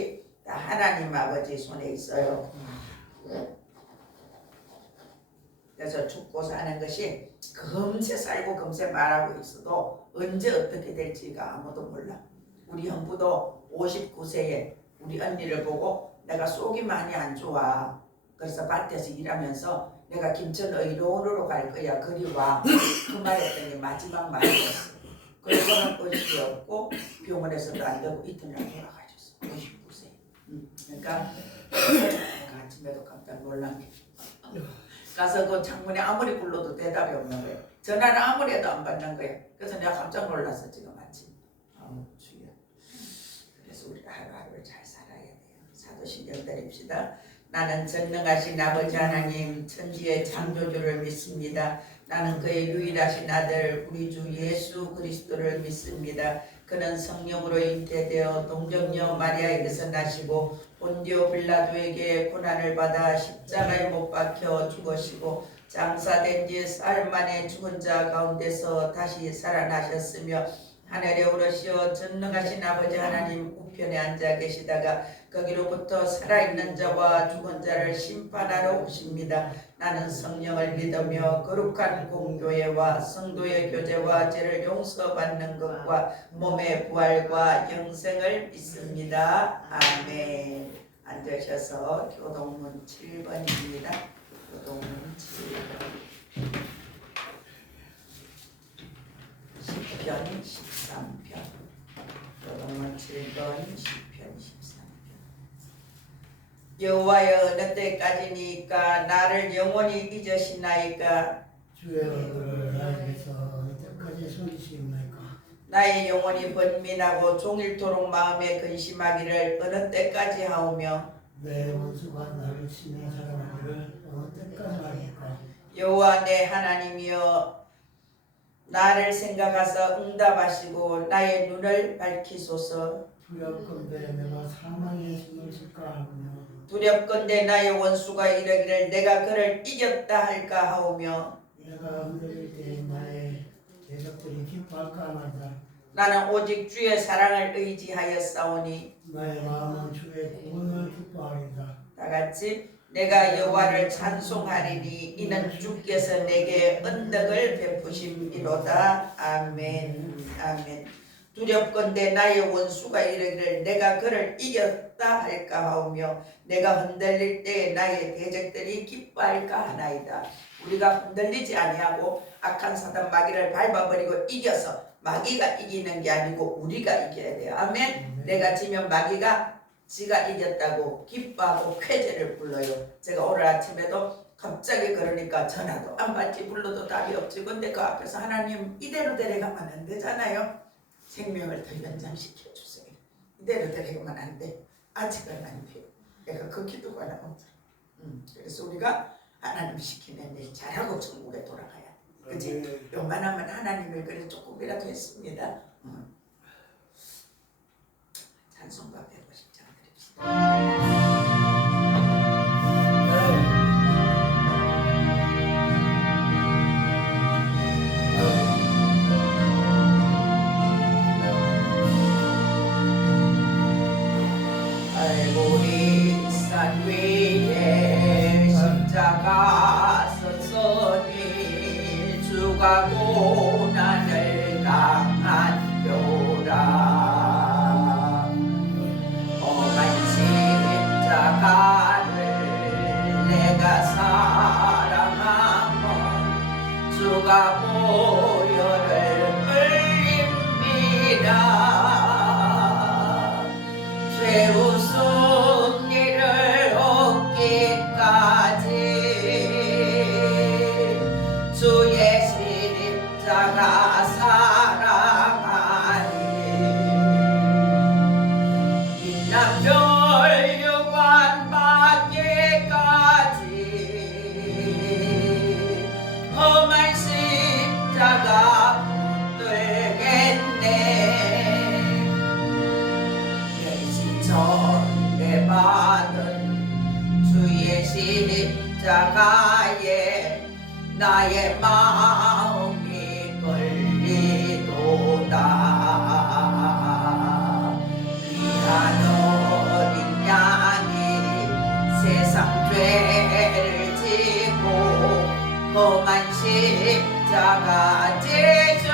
것이 다 하나님 아버지 손에 있어요. 그래서 죽고 사는 것이 금세 살고 금세 말하고 있어도 언제 어떻게 될지가 아무도 몰라. 우리 형부도 59세에 우리 언니를 보고 내가 속이 많이 안 좋아. 그래서 밭에서 일하면서 내가 김천 의료원으로 갈 거야. 그리 와. 그 말했더니 마지막 말이었어. 그래서는 의식이 없고 병원에서도 안 되고 이튿날 돌아가셨어. 59세. 그러니까 아침에도 깜짝 놀란 게 가서 그 창문에 아무리 불러도 대답이 없는 거예요. 전화를 아무리 해도 안 받는 거예요. 그래서 내가 깜짝 놀랐어 지금 아침. 주여. 그래서 우리 하루하루를 잘 살아야 돼요. 사도신경 드립시다. 나는 전능하신 아버지 하나님 천지의 창조주를 믿습니다. 나는 그의 유일하신 아들 우리 주 예수 그리스도를 믿습니다. 그는 성령으로 잉태되어 동정녀 마리아에게서 나시고 본디오 빌라도에게 고난을 받아 십자가에 못 박혀 죽으시고 장사된 지 사흘 만에 죽은 자 가운데서 다시 살아나셨으며 하늘에 오르시어 전능하신 아버지 하나님 우편에 앉아 계시다가 거기로부터 살아있는 자와 죽은 자를 심판하러 오십니다. 나는 성령을 믿으며 거룩한 공교회와 성도의 교제와 죄를 용서받는 것과 몸의 부활과 영생을 믿습니다. 아멘. 앉으셔서 교동문 7번입니다. 교동문 7번 10편 13편 교동문 7번 10편 13편 여호와여 어느 때까지니까 나를 영원히 잊으시나이까 주의 얼굴을 나에게서 언제까지 숨기시옵나이까 나의 영혼이 번민하고 종일토록 마음에 근심하기를 어느 때까지 하오며 내 원수가 나를 치며 자랑하기를 어느 때까지 하리까 여호와 내 하나님이여 나를 생각하사 응답하시고 나의 눈을 밝히소서. 두렵건대 내가 사망의 힘을 질까 하며 두렵건대 나의 원수가 이르기를 내가 그를 이겼다 할까 하오며 내가 흔들릴 때 나의 대적들이 기뻐할까 하나이다 나는 오직 주의 사랑을 의지하였사오니 나의 마음은 주의 구원을 기뻐하리다 다같이 내가 여호와를 찬송하리니 이는 주께서 내게 언덕을 베푸심이로다. 아멘. 아멘. 두렵건대 나의 원수가 이르기를 내가 그를 이겼다 할까 하오며 내가 흔들릴 때 나의 대적들이 기뻐할까 하나이다. 우리가 흔들리지 아니하고 악한 사단 마귀를 밟아버리고 이겨서 마귀가 이기는 게 아니고 우리가 이겨야 돼요. 아멘. 내가 지면 마귀가 지가 이겼다고 기뻐하고 쾌재를 불러요. 제가 오늘 아침에도 갑자기 그러니까 전화도 안 받지 불러도 답이 없지. 근데 그 앞에서 하나님 이대로 데려가면 안 되잖아요. 생명을 더 연장시켜주세요. 이대로 데려가면 안 돼. 아직은 안 돼요. 내가 그 기도가 나온다. 그래서 우리가 하나님 시키는 일 잘하고 천국에 돌아가야 돼. 그치? 요만하면 하나님을 그래 조금이라도 했습니다. 찬송가 150장 드립시다. 알고리 산 위에 십자가 섰으니 주가 고난을 당한 뼈라 험한 십자가를 내가 사랑하면 주가 보혈을 흘립니다. 죄우 승리를 얻기까지 주의 십자가 사랑하니 빛나별 유관 받기까지 험한 십자가 붙들겠네. 전대받은 주의 십자가에 나의 마음이 끌리도다. 귀한 죄를 지고 험한 십자가 지셨도다.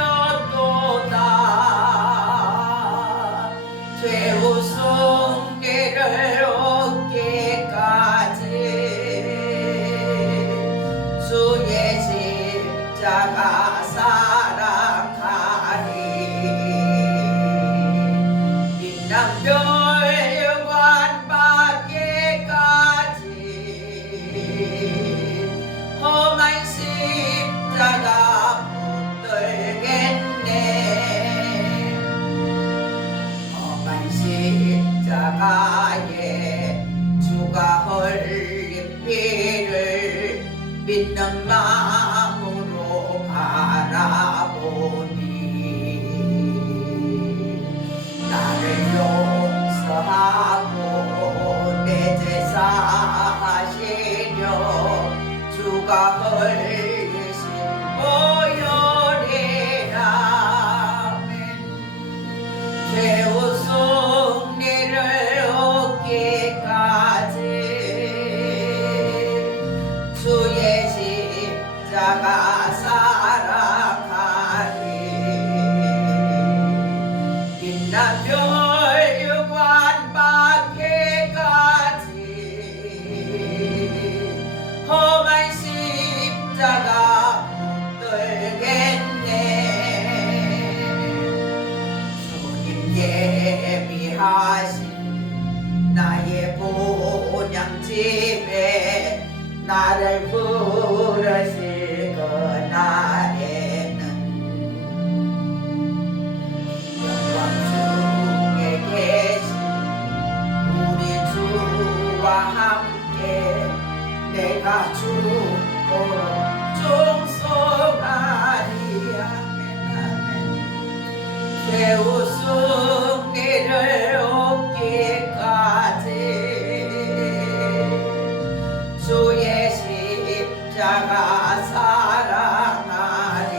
최후 승리를 얻기까지 주의 십자가 살아가리. 빛난 별관 밖에까지 험한 십자가 붙들겠네. 험한 십자가에 주가 흘린 피를 믿는 마음으로 바라보니 나를 용서하고 내 죄 사하시려 주가 흘리신 보혈이라. 최후 승리를 얻기까지 주의 십자가 살아가리. 빛난 별관 밖에까지 험한 십자가 붙들겠네. 주님 예비하신 나의 본향집에 나를 부르실 그날에는 영광 중에 계신 우리 주와 함께 내가 주도록 종성하리. 아멘 아멘. 최후 승리를 얻기까지 주의 십자가 사랑하리.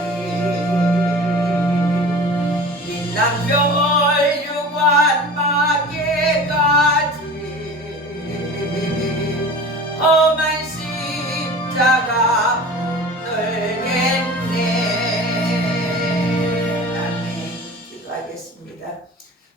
빛난 별유관 밖에까지 험한 십자가 붙들겠네. 아멘. 기도하겠습니다.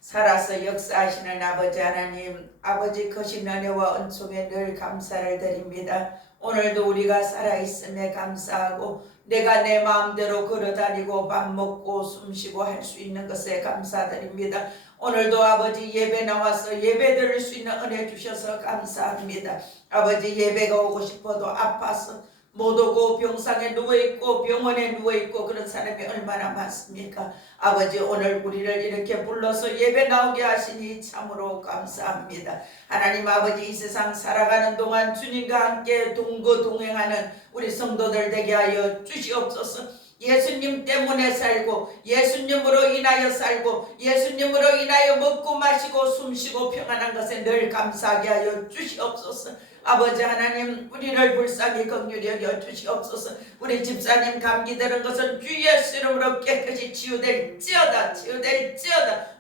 살아서 역사하시는 아버지 하나님, 아버지 크신 은혜와 은총에 늘 감사를 드립니다. 오늘도 우리가 살아있음에 감사하고 내가 내 마음대로 걸어다니고 밥 먹고 숨쉬고 할 수 있는 것에 감사드립니다. 오늘도 아버지 예배 나와서 예배 드릴 수 있는 은혜 주셔서 감사합니다. 아버지 예배가 오고 싶어도 아파서 못 오고 병상에 누워있고 병원에 누워있고 그런 사람이 얼마나 많습니까? 아버지 오늘 우리를 이렇게 불러서 예배 나오게 하시니 참으로 감사합니다. 하나님 아버지 이 세상 살아가는 동안 주님과 함께 동거동행하는 우리 성도들 되게 하여 주시옵소서. 예수님 때문에 살고 예수님으로 인하여 살고 예수님으로 인하여 먹고 마시고 숨쉬고 평안한 것에 늘 감사하게 하여 주시옵소서. 아버지 하나님 우리를 불쌍히 긍휼히 여겨 주시옵소서. 우리 집사님 감기 들은 것은 주 예수 이름으로 깨끗이 치유될지어다.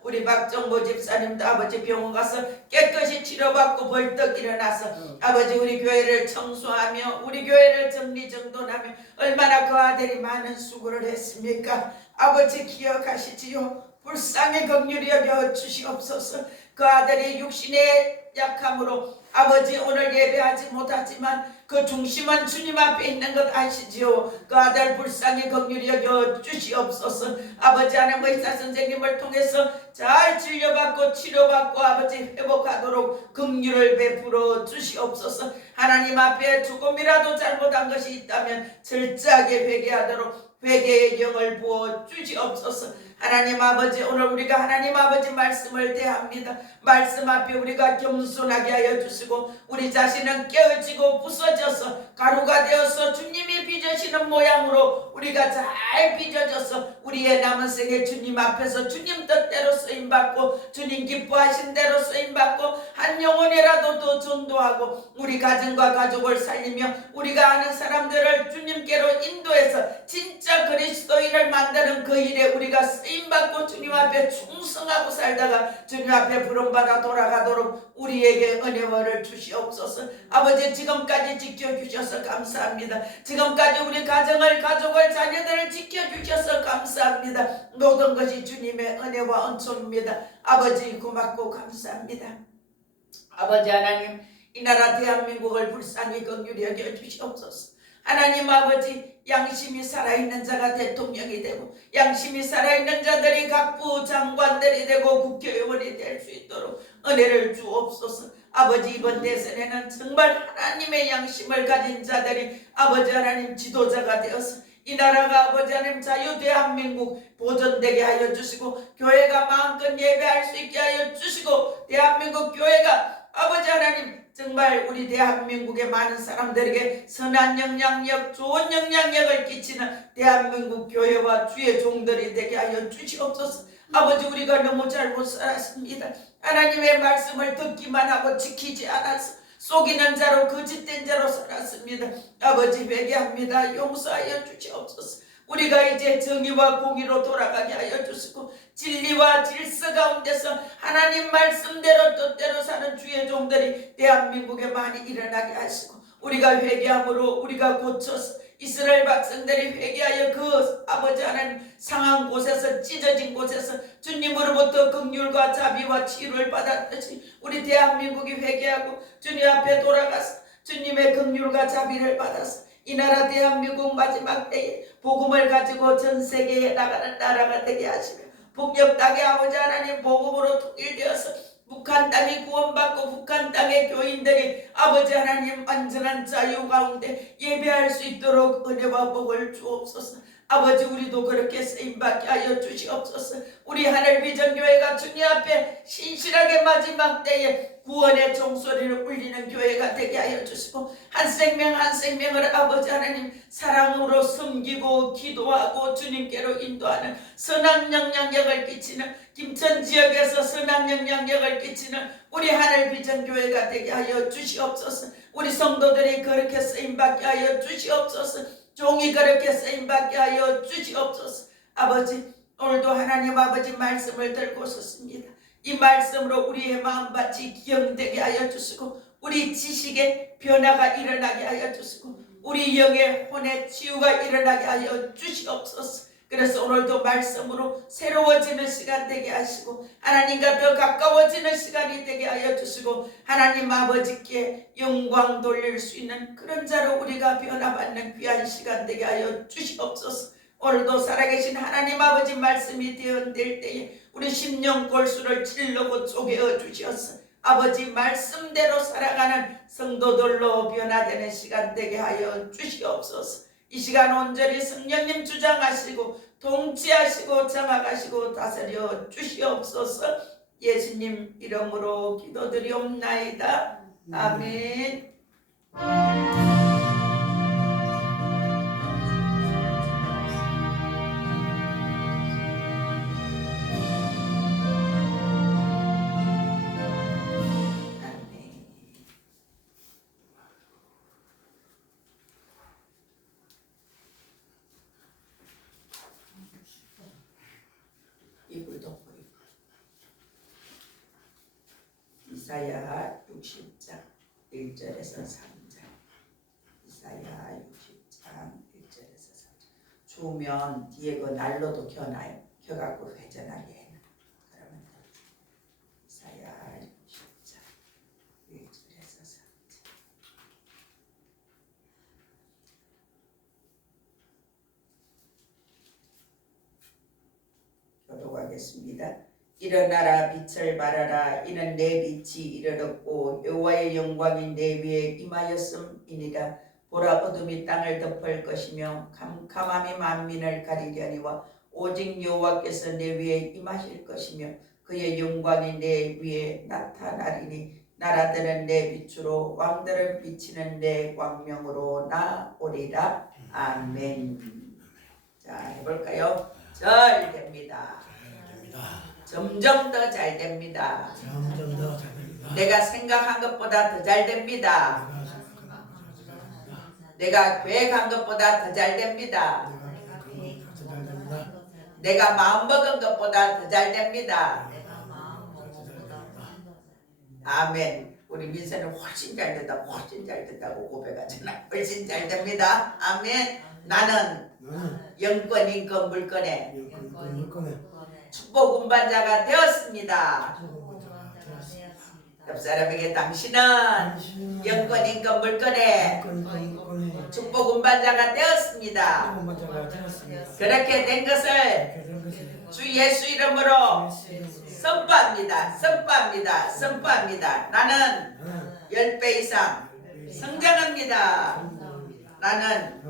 우리 박정보 집사님도 아버지 병원 가서 깨끗이 치료받고 벌떡 일어나서 아버지 우리 교회를 청소하며 우리 교회를 정리정돈하며 얼마나 그 아들이 많은 수고를 했습니까? 아버지 기억하시지요. 불쌍히 긍휼히 여겨 주시옵소서. 그 아들이 육신의 약함으로 아버지 오늘 예배하지 못하지만 그 중심은 주님 앞에 있는 것 아시지요. 그 아들 불쌍히 긍휼히 여겨 주시옵소서. 아버지 하나님 의사 선생님을 통해서 잘 진료받고 치료받고 아버지 회복하도록 긍휼을 베풀어 주시옵소서. 하나님 앞에 조금이라도 잘못한 것이 있다면 철저하게 회개하도록 회개의 영을 부어 주시옵소서. 하나님 아버지 오늘 우리가 하나님 아버지 말씀을 대합니다. 말씀 앞에 우리가 겸손하게 하여 주시고 우리 자신은 깨어지고 부서져서 가루가 되어서 주님이 빚으시는 모양으로 우리가 잘 빚어져서 우리의 남은 생에 주님 앞에서 주님 뜻대로 쓰임받고 주님 기뻐하신 대로 쓰임받고 한 한 영혼이라도 더 전도하고 우리 가정과 가족을 살리며 우리가 아는 사람들을 주님께로 인도해서 진짜 그리스도인을 만드는 그 일에 우리가 쓰임받고 주님 앞에 충성하고 살다가 주님 앞에 부름받아 돌아가도록 우리에게 은혜를 주시옵소서. 아버지, 지금까지 지켜주셔서 감사합니다. 지금까지 우리 가정을, 가족을, 자녀들을 지켜주셔서 감사합니다. 모든 것이 주님의 은혜와 은총입니다. 아버지, 고맙고 감사합니다. 아버지 하나님, 이 나라 대한민국을 불쌍히 긍휼히 여겨 주시옵소서. 하나님 아버지, 양심이 살아있는 자가 대통령이 되고 양심이 살아있는 자들이 각부 장관들이 되고 국회의원이 될 수 있도록 은혜를 주옵소서. 아버지, 이번 대선에는 정말 하나님의 양심을 가진 자들이 아버지 하나님 지도자가 되어서 이 나라가 아버지 하나님 자유 대한민국 보존되게 하여 주시고 교회가 마음껏 예배할 수 있게 하여 주시고 대한민국 교회가 아버지 하나님 정말 우리 대한민국의 많은 사람들에게 선한 영향력, 좋은 영향력을 끼치는 대한민국 교회와 주의 종들이 되게 하여 주시옵소서. 아버지, 우리가 너무 잘못 살았습니다. 하나님의 말씀을 듣기만 하고 지키지 않아서 속이는 자로 거짓된 자로 살았습니다. 아버지, 회개합니다. 용서하여 주시옵소서. 우리가 이제 정의와 공의로 돌아가게 하여 주시고 진리와 질서 가운데서 하나님 말씀대로 뜻대로 사는 주의 종들이 대한민국에 많이 일어나게 하시고 우리가 회개함으로 우리가 고쳐서 이스라엘 백성들이 회개하여 그 아버지 하나님 상한 곳에서 찢어진 곳에서 주님으로부터 긍휼과 자비와 치유를 받았듯이 우리 대한민국이 회개하고 주님 앞에 돌아가서 주님의 긍휼과 자비를 받아서 이 나라 대한민국 마지막 때에 복음을 가지고 전 세계에 나가는 나라가 되게 하시며 북녘 땅에 아버지 하나님 복음으로 통일되어서 북한 땅이 구원받고 북한 땅의 교인들이 아버지 하나님 완전한 자유 가운데 예배할 수 있도록 은혜와 복을 주옵소서. 아버지, 우리도 그렇게 쓰임받게 하여 주시옵소서. 우리 하늘비전교회가 주님 앞에 신실하게 마지막 때에 구원의 종소리를 울리는 교회가 되게 하여 주시고 한 생명 한 생명을 아버지 하나님 사랑으로 섬기고 기도하고 주님께로 인도하는 선한 영향력을 끼치는 김천 지역에서 선한 영향력을 끼치는 우리 하늘비전교회가 되게 하여 주시옵소서. 우리 성도들이 그렇게 쓰임받게 하여 주시옵소서. 종이 그렇게 쓰임받게 하여 주시옵소서. 아버지, 오늘도 하나님 아버지 말씀을 들고 섰습니다. 이 말씀으로 우리의 마음밭이 기영되게 하여 주시고 우리 지식에 변화가 일어나게 하여 주시고 우리 영의 혼의 치유가 일어나게 하여 주시옵소서. 그래서 오늘도 말씀으로 새로워지는 시간 되게 하시고 하나님과 더 가까워지는 시간이 되게 하여 주시고 하나님 아버지께 영광 돌릴 수 있는 그런 자로 우리가 변화받는 귀한 시간 되게 하여 주시옵소서. 오늘도 살아계신 하나님 아버지 말씀이 되어낼 때에 우리 심령 골수를 찔러고 쪼개어 주셔서 아버지 말씀대로 살아가는 성도들로 변화되는 시간 되게 하여 주시옵소서. 이 시간 온전히 성령님 주장하시고 통치하시고 장악하시고 다스려 주시옵소서. 예수님 이름으로 기도드리옵나이다. 아멘. 이사야 60장 1절에서 3절. 이사야 60장 1절에서 3절. 주면 뒤에 그 난로도 켜놔요. 켜갖고 회전하게 해. 그러면 이사야 60장 1절에서 3절. 교독하겠습니다. 일어나라, 빛을 발하라. 이는 내 빛이 이르렀고 여호와의 영광이 내 위에 임하였음이니라. 보라, 어둠이 땅을 덮을 것이며 캄캄함이 만민을 가리려니와 오직 여호와께서 내 위에 임하실 것이며 그의 영광이 내 위에 나타나리니 나라들은 내 빛으로 왕들은 비치는 내 광명으로 나오리라. 아멘. 자, 해볼까요? 잘 됩니다. 점점 더 잘 됩니다. 점점 더 잘 됩니다. 내가 생각한 것보다 더 잘 됩니다. 내가 계획한 것보다 더 잘 됩니다. 내가 마음먹은 것보다 더 잘 됩니다. 아멘. 우리 민서는 훨씬 잘 된다, 훨씬 잘 된다고 고백하잖아. 훨씬 잘 됩니다. 아멘. 나는 영권인 그 물건에 축복 운반자가 되었습니다. 옆 사람에게 당신은 영권인 그 물건에 축복 운반자가 되었습니다. 그렇게 된 것을 주 예수 이름으로 선포합니다. 선포합니다. 선포합니다. 나는 10배 이상 성장합니다. 나는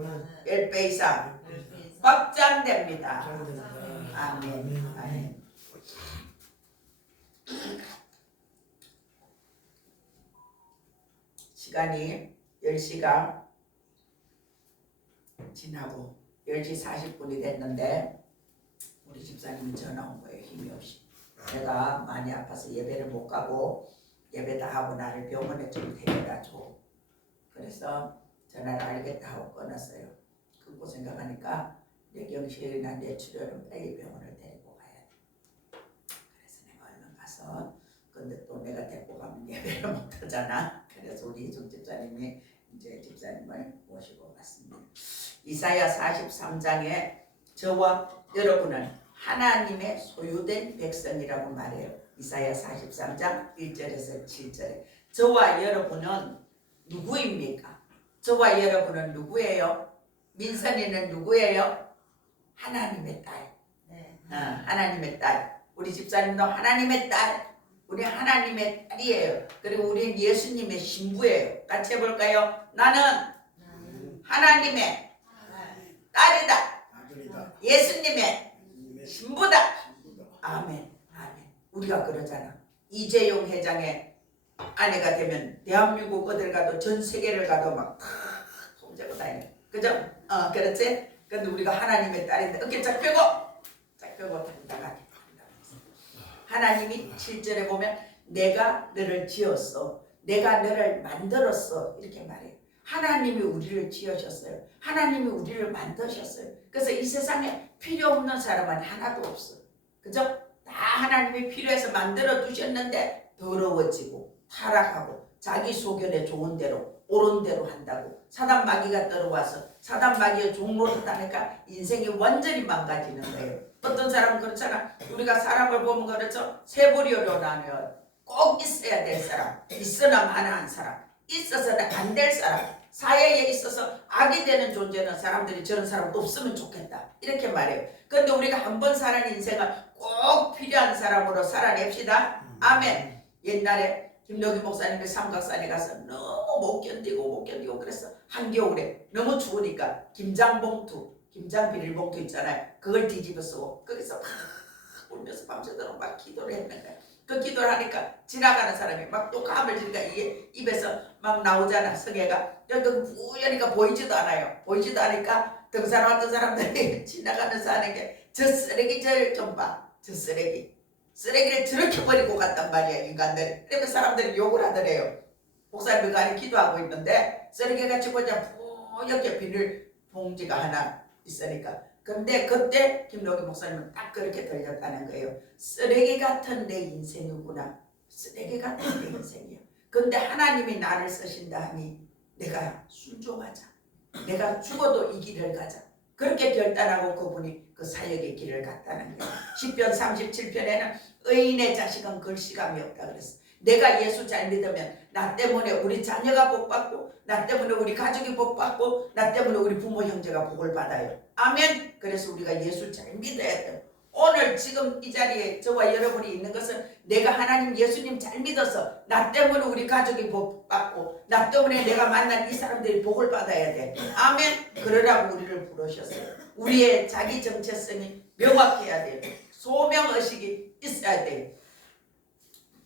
10배 이상 확장됩니다. 아멘. 아멘. 시간이 10시가 지나고 10시 40분이 됐는데 우리 집사님이 전화 온 거예요. 힘이 없이. 내가 많이 아파서 예배를 못 가고 예배 다 하고 나를 병원에 좀 데려다 줘. 그래서 전화를 알겠다 하고 끊었어요. 그거 생각하니까 내 경실이나 내 출혈은 빨리 병원을 데리고 가야 돼. 그래서 내가 얼른 가서 근데 또 내가 데리고 가면 예배를 못 하잖아. 그래서 우리 이중 집사님이 이제 집사님을 모시고 갔습니다. 이사야 43장에 저와 여러분은 하나님의 소유된 백성이라고 말해요. 이사야 43장 1절에서 7절에 저와 여러분은 누구입니까? 저와 여러분은 누구예요? 민선이는 누구예요? 하나님의 딸. 하나님의 딸. 우리 집사님도 하나님의 딸. 우리 하나님의 딸이에요. 그리고 우리는 예수님의 신부예요. 같이 해볼까요? 나는 하나님의 딸이다. 예수님의 신부다. 아멘. 아멘. 우리가 그러잖아. 이재용 회장의 아내가 되면 대한민국 어딜 가도 전 세계를 가도 막 손잡고 다녀. 그죠? 그렇지? 근데 우리가 하나님의 딸인데 어깨 쫙 펴고 당당하게. 하나님이 7절에 보면 내가 너를 지었어. 내가 너를 만들었어. 이렇게 말해요. 하나님이 우리를 지으셨어요. 하나님이 우리를 만드셨어요. 그래서 이 세상에 필요 없는 사람은 하나도 없어. 그죠? 다 하나님이 필요해서 만들어 두셨는데 더러워지고 타락하고 자기 소견에 좋은 대로 옳은 대로 한다고 사단 마귀가 들어와서 사단 마귀의 종로를 따니까 인생이 완전히 망가지는 거예요. 어떤 사람은 그렇잖아. 우리가 사람을 보면 그렇죠. 세 부류로 나눠요. 꼭 있어야 될 사람, 있으나 마나한 사람, 있어서는 안 될 사람, 사회에 있어서 악이 되는 존재는 사람들이 저런 사람 없으면 좋겠다 이렇게 말해요. 그런데 우리가 한 번 사는 인생은 꼭 필요한 사람으로 살아냅시다. 아멘. 옛날에 김덕희 목사님이 삼각산에 가서 너무 못 견디고 그래서 한겨울에 너무 추우니까 김장 비닐봉투 있잖아요. 그걸 뒤집어 쓰고 거기서 막 울면서 밤새도록 막 기도를 했는 거야. 그 기도를 하니까 지나가는 사람이 막 또 감을 지니까 이게 입에서 막 나오잖아. 성애가. 그 뿌연이니까 보이지도 않아요. 보이지도 않으니까 등산왔던 사람들이 지나가면서 하는 게 저 쓰레기 좀 봐. 저 쓰레기를 저렇게 버리고 갔단 말이야 인간들이. 그러면 사람들이 욕을 하더래요. 목사님이 가서 기도하고 있는데 쓰레기같이 그냥 뿌옇게 비닐 봉지가 하나 있으니까. 근데 그때 김덕희 목사님은 딱 그렇게 들렸다는 거예요. 쓰레기 같은 내 인생이구나. 쓰레기 같은 내 인생이야. 근데 하나님이 나를 쓰신다 하니 내가 순종하자. 내가 죽어도 이 길을 가자. 그렇게 결단하고 그분이 그 사역의 길을 갔다는 거예요. 시편 37편에는 의인의 자식은 글씨감이 없다 그랬어. 내가 예수 잘 믿으면 나 때문에 우리 자녀가 복받고 나 때문에 우리 가족이 복받고 나 때문에 우리 부모 형제가 복을 받아요. 아멘. 그래서 우리가 예수 잘 믿어야 돼요. 오늘 지금 이 자리에 저와 여러분이 있는 것은 내가 하나님 예수님 잘 믿어서 나 때문에 우리 가족이 복받고 나 때문에 내가 만난 이 사람들이 복을 받아야 돼. 아멘. 그러라고 우리를 부르셨어요. 우리의 자기 정체성이 명확해야 돼요. 소명의식이 있어야 돼요.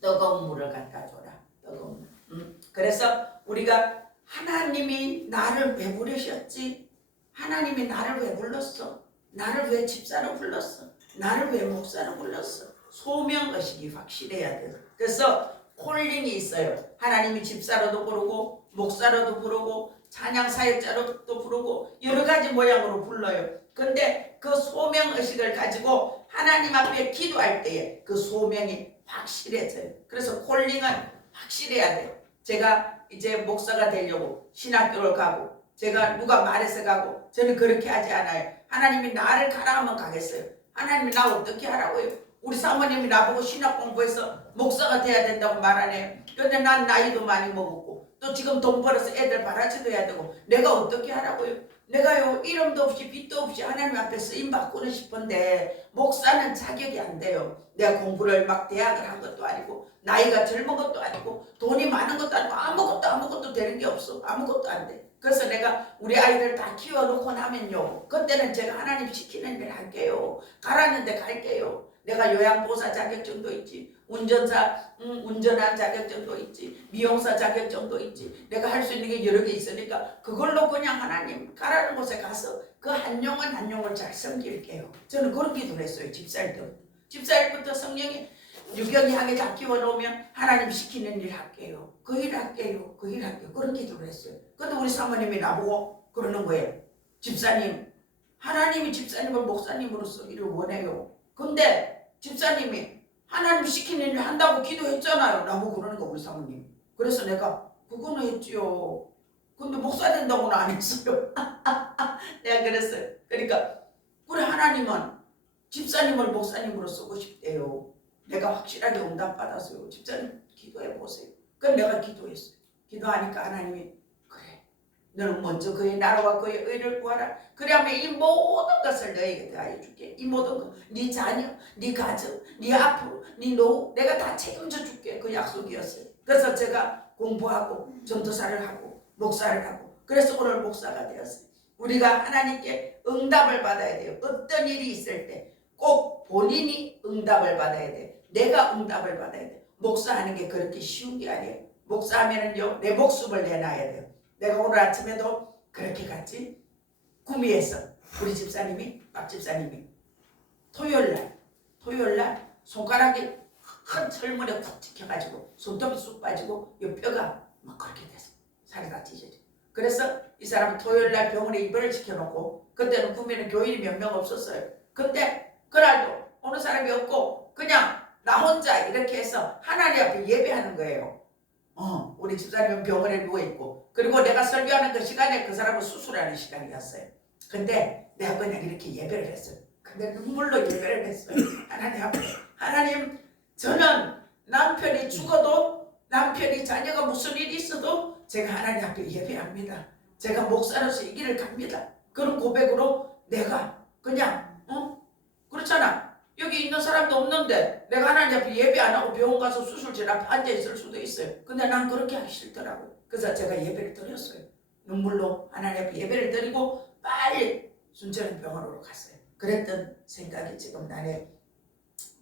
뜨거운 물을 갖다 줘라. 뜨거운 물. 그래서 우리가 하나님이 나를 왜 부르셨지? 하나님이 나를 왜 불렀어? 나를 왜 집사로 불렀어? 나를 왜 목사로 불렀어? 소명의식이 확실해야 돼요. 그래서 콜링이 있어요. 하나님이 집사로도 부르고 목사로도 부르고 찬양 사역자로도 부르고 여러 가지 모양으로 불러요. 근데 그 소명의식을 가지고 하나님 앞에 기도할 때에 그 소명이 확실해져요. 그래서 콜링은 확실해야 돼요. 제가 이제 목사가 되려고 신학교를 가고 제가 누가 말해서 가고 저는 그렇게 하지 않아요. 하나님이 나를 가라 하면 가겠어요. 하나님이 나 어떻게 하라고요? 우리 사모님이 나보고 신학 공부해서 목사가 돼야 된다고 말하네요. 근데 난 나이도 많이 먹었고 또 지금 돈 벌어서 애들 바라지도 해야 되고 내가 어떻게 하라고요? 내가요 이름도 없이 빚도 없이 하나님 앞에 쓰임 받고는 싶은데 목사는 자격이 안 돼요. 내가 공부를 막 대학을 한 것도 아니고 나이가 젊은 것도 아니고 돈이 많은 것도 아니고 아무것도 되는 게 없어. 아무것도 안 돼. 그래서 내가 우리 아이들 다 키워놓고 나면요 그때는 제가 하나님 시키는 일 할게요. 가라는 데 갈게요. 내가 요양보호사 자격증도 있지, 운전한 자격증도 있지, 미용사 자격증도 있지. 내가 할 수 있는 게 여러 개 있으니까 그걸로 그냥 하나님 가라는 곳에 가서 그 한 영을 잘 섬길게요. 저는 그런 기도를 했어요. 집사일 때부터. 집사일 때부터 성령이 유경이 하게 다 키워놓으면 하나님 시키는 일 할게요. 그 일 할게요. 그 일 할게요. 그런 기도를 했어요. 근데 우리 사모님이 나보고 그러는 거예요. 집사님, 하나님이 집사님을 목사님으로서 일을 원해요. 근데 집사님이 하나님 시키는 일 한다고 기도했잖아요. 나보고 그러는 거 우리 사모님. 그래서 내가 그거는 했지요. 근데 목사 된다고는 안 했어요. 내가 그랬어요. 그러니까 우리 하나님은 집사님을 목사님으로 쓰고 싶대요. 내가 확실하게 응답받았어요. 집사님 기도해보세요. 그럼 내가 기도했어요. 기도하니까 하나님이 그래 너는 먼저 그의 나라와 그의 의를 구하라. 그러면 이 모든 것을 너에게 더하여 줄게. 이 모든 것, 네 자녀, 네 가정, 네 앞으로, 네 노후 내가 다 책임져 줄게. 그 약속이었어요. 그래서 제가 공부하고 전도사를 하고 목사를 하고 그래서 오늘 목사가 되었어요. 우리가 하나님께 응답을 받아야 돼요. 어떤 일이 있을 때 꼭 본인이 응답을 받아야 돼. 내가 응답을 받아야 돼. 목사하는 게 그렇게 쉬운 게 아니에요. 목사하면은요 내 목숨을 내놔야 돼요. 내가 오늘 아침에도 그렇게 갔지. 구미에서 우리 집사님이 박 집사님이 토요일날 손가락이 큰 철문에 푹 찍혀가지고 손톱이 쑥 빠지고 이 뼈가 막 그렇게 됐어. 살이 다 찢어져. 그래서 이 사람은 토요일날 병원에 입원을 시켜놓고 그때는 구미에는 교인이 몇 명 없었어요. 근데 그날도 어느 사람이 없고 그냥 나 혼자 이렇게 해서 하나님 앞에 예배하는 거예요. 우리 집사님은 병원에 누워있고 그리고 내가 설교하는 그 시간에 그 사람은 수술하는 시간이었어요. 근데 내가 그냥 이렇게 예배를 했어요. 근데 눈물로 예배를 했어요. 하나님 앞에 하나님 저는 남편이 죽어도 남편이 자녀가 무슨 일이 있어도 제가 하나님 앞에 예배합니다. 제가 목사로서 이 길을 갑니다. 그런 고백으로 내가 그냥 그렇잖아. 여기 있는 사람도 없는데 내가 하나님 앞에 예배 안 하고 병원 가서 수술실 앞에 앉아있을 수도 있어요. 근데 난 그렇게 하기 싫더라고요. 그래서 제가 예배를 드렸어요. 눈물로 하나님 앞에 예배를 드리고 빨리 순천은 병원으로 갔어요. 그랬던 생각이 지금 나네요.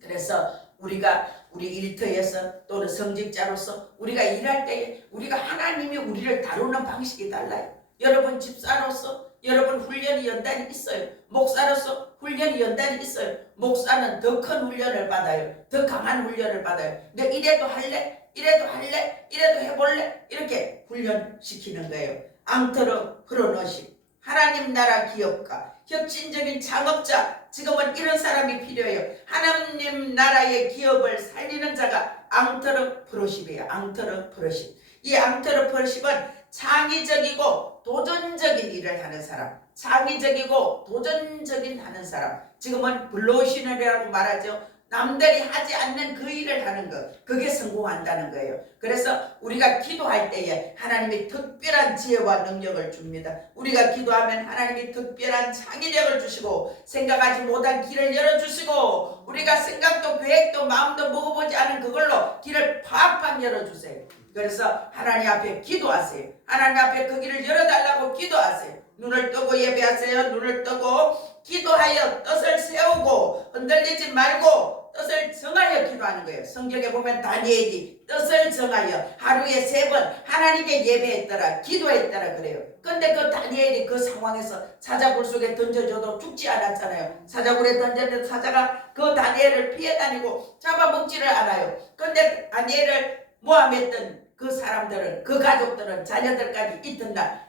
그래서 우리가 우리 일터에서 또는 성직자로서 우리가 일할 때 우리가 하나님이 우리를 다루는 방식이 달라요. 여러분 집사로서 여러분 훈련이 연단이 있어요. 목사로서 훈련이 연단이 있어요. 목사는 더 큰 훈련을 받아요. 더 강한 훈련을 받아요. 내가 이래도 할래? 이래도 할래? 이래도 해볼래? 이렇게 훈련시키는 거예요. 앙터르 프로너십 하나님 나라 기업가 혁신적인 창업자 지금은 이런 사람이 필요해요. 하나님 나라의 기업을 살리는 자가 앙터르 프로십이에요. 앙터르 프로십. 이 앙터르 프로십은 창의적이고 도전적인 일을 하는 사람, 창의적이고 도전적인 하는 사람. 지금은 블루오션이라고 말하죠. 남들이 하지 않는 그 일을 하는 것, 그게 성공한다는 거예요. 그래서 우리가 기도할 때에 하나님이 특별한 지혜와 능력을 줍니다. 우리가 기도하면 하나님이 특별한 창의력을 주시고 생각하지 못한 길을 열어주시고 우리가 생각도 계획도 마음도 먹어보지 않은 그걸로 길을 팍팍 열어주세요. 그래서 하나님 앞에 기도하세요. 하나님 앞에 그 길을 열어달라고 기도하세요. 눈을 뜨고 예배하세요. 눈을 뜨고 기도하여 뜻을 세우고 흔들리지 말고 뜻을 정하여 기도하는 거예요. 성경에 보면 다니엘이 뜻을 정하여 하루에 3번 하나님께 예배했더라 기도했더라 그래요. 근데 그 다니엘이 그 상황에서 사자굴 속에 던져줘도 죽지 않았잖아요. 사자굴에 던졌는데 사자가 그 다니엘을 피해 다니고 잡아먹지를 않아요. 근데 다니엘을 모함했던 그 사람들은, 그 가족들은, 자녀들까지 이튿날